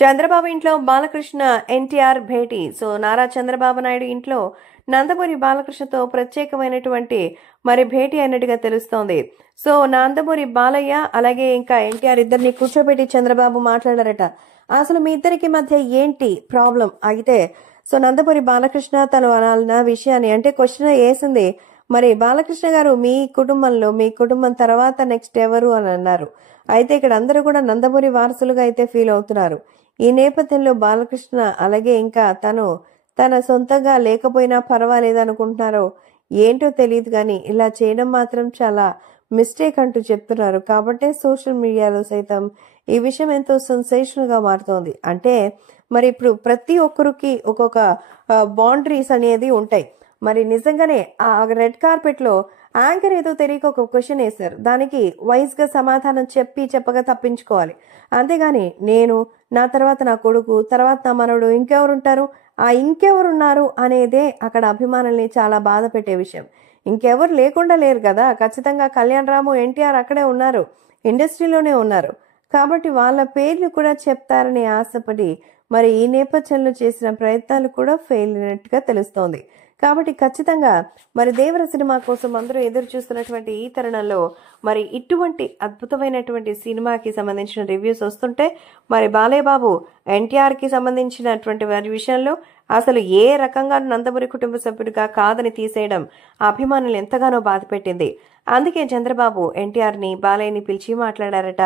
చంద్రబాబు ఇంట్లో బాలకృష్ణ ఎన్టీఆర్ భేటీ. నారా చంద్రబాబు నాయుడు ఇంట్లో నందమూరి బాలకృష్ణతో ప్రత్యేకమైనటువంటి భేటీ అయినట్టుగా తెలుస్తోంది. నందమూరి బాలయ్య అలాగే ఇంకా ఎన్టీఆర్ ఇద్దరిని కూర్చోబెట్టి చంద్రబాబు మాట్లాడారట. అసలు మీ ఇద్దరికి మధ్య ఏంటి ప్రాబ్లం అయితే నందమూరి బాలకృష్ణ తను అనాలన్న విషయాన్ని అంటే క్వశ్చన్ వేసింది. బాలకృష్ణ గారు మీ కుటుంబంలో మీ కుటుంబం తర్వాత నెక్స్ట్ ఎవరు అని అన్నారు. అయితే ఇక్కడ అందరూ కూడా నందమూరి వారసులుగా అయితే ఫీల్ అవుతున్నారు. ఈ నేపథ్యంలో బాలకృష్ణ అలాగే ఇంకా తన సొంతంగా లేకపోయినా పర్వాలేదు అనుకుంటున్నారో ఏంటో తెలియదు కానీ ఇలా చేయడం మాత్రం చాలా మిస్టేక్ అంటూ చెప్తున్నారు. కాబట్టే సోషల్ మీడియాలో సైతం ఈ విషయం ఎంతో సెన్సేషనల్ గా మారుతోంది. అంటే ఇప్పుడు ప్రతి ఒక్కరికి ఒక్కొక్క బౌండరీస్ అనేది ఉంటాయి. నిజంగానే ఆ రెడ్ కార్పెట్ లో యాంకర్ ఏదో తెలియక ఒక క్వశ్చన్ వేశారు. దానికి వైజ్ గా సమాధానం చెప్పగా తప్పించుకోవాలి. అంతేగాని నేను, నా తర్వాత నా కొడుకు, తర్వాత నా మనవడు, ఇంకెవరుంటారు, ఆ ఇంకెవరున్నారు అనేదే అక్కడ అభిమానుల్ని చాలా బాధ పెట్టే విషయం. ఇంకెవరు లేకుండా లేరు కదా. ఖచ్చితంగా కళ్యాణ్ రాము, ఎన్టీఆర్ అక్కడే ఉన్నారు, ఇండస్ట్రీలోనే ఉన్నారు. కాబట్టి వాళ్ళ పేర్లు కూడా చెప్తారని ఆశపడి ఈ నేపథ్యంలో చేసిన ప్రయత్నాలు కూడా ఫెయిల్ అయినట్టుగా తెలుస్తోంది. కాబట్టి ఖచ్చితంగా దేవర సినిమా కోసం అందరూ ఎదురు చూస్తున్నటువంటి ఈ తరుణంలో ఇటువంటి అద్భుతమైనటువంటి సినిమాకి సంబంధించిన రివ్యూస్ వస్తుంటే బాలయ్య బాబు ఎన్టీఆర్ కి సంబంధించినటువంటి వారి విషయంలో అసలు ఏ రకంగా నందమూరి కుటుంబ సభ్యుడిగా కాదని తీసేయడం అభిమానులు ఎంతగానో బాధ పెట్టింది. అందుకే చంద్రబాబు ఎన్టీఆర్ ని బాలయ్యని పిలిచి మాట్లాడారట.